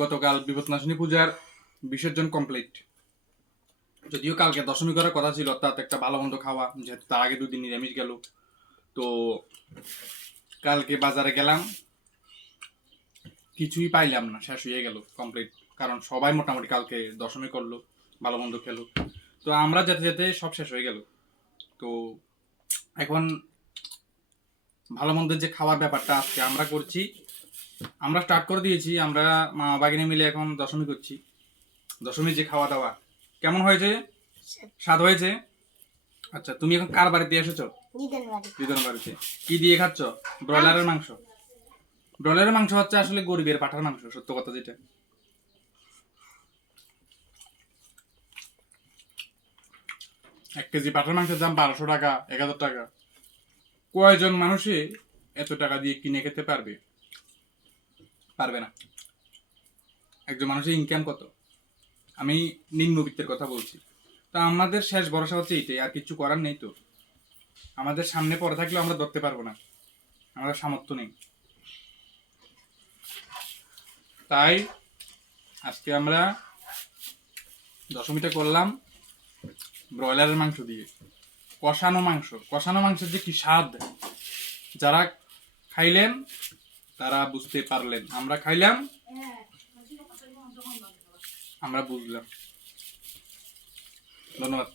গতকাল বিপদনাশিনী পূজার বিসর্জন কমপ্লিট। যদিও কালকে দশমী করার কথা ছিল, অর্থাৎ একটা ভালো মন্দ খাওয়া, যেহেতু তার আগে দুদিন নিরামিষ গেল। তো কালকে বাজারে গেলাম, কিছুই পাইলাম না, শেষ হয়ে গেল কমপ্লিট। কারণ সবাই মোটামুটি কালকে দশমী করলো, ভালো মন্দ খেলো। তো আমরা যেতে যেতে সব শেষ হয়ে গেল। তো এখন ভালো মন্দের যে খাওয়ার ব্যাপারটা আজকে আমরা করছি, আমরা স্টার্ট করে দিয়েছি। আমরা মা বাগিনী মিলে এখন দশমী করছি। দশমীর যে খাওয়া দাওয়া কেমন হয়েছে? স্বাদ হয়েছে? আচ্ছা, তুমি এখন কার বাড়িতে এসেছো? দিদার বাড়িতে। কি দিয়ে খাচ্ছ? ব্রয়লারের মাংস। ব্রয়লারের মাংস হচ্ছে আসলে গরিবের পাঠার মাংস, সত্য কথা যেটা। 1 কেজি পাঠার মাংসের দাম 1200 টাকা, 1000 টাকা। কয়জন মানুষে এত টাকা দিয়ে কিনে খেতে পারবে? পারবে না। একজন মানুষের ইনকাম কত? আমি নিম্নবিত্তের কথা বলছি। তা আমাদের শেষ ভরসা হচ্ছে এইটাই, আর কিছু করার নেই। তো আমাদের সামনে পড়ে থাকলেও আমরা ধরতে পারবো না, আমাদের সামর্থ্য নেই। তাই আজকে আমরা দশমীটা করলাম ব্রয়লারের মাংস দিয়ে। কষানো মাংস, কষানো মাংসের যে কি স্বাদ, যারা খাইলেন তারা বুঝতে পারলেন। আমরা খাইলাম, আমরা বুঝলাম। ধন্যবাদ।